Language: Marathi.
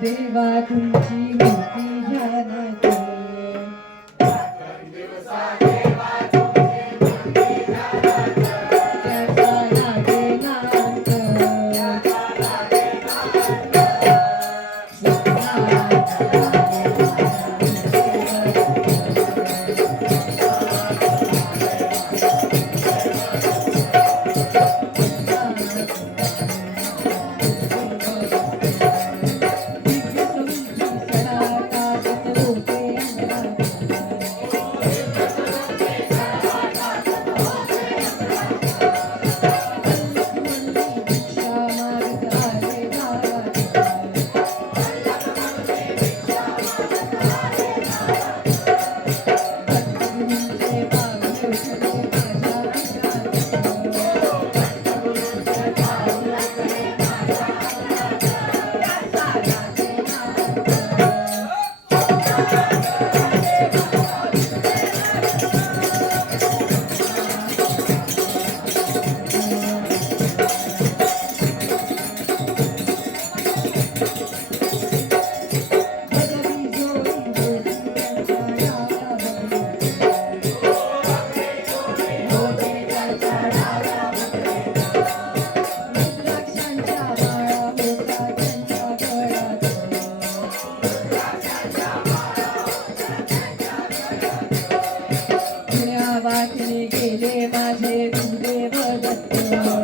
देवा तुमची मूर्ती ध्यानात Yeah.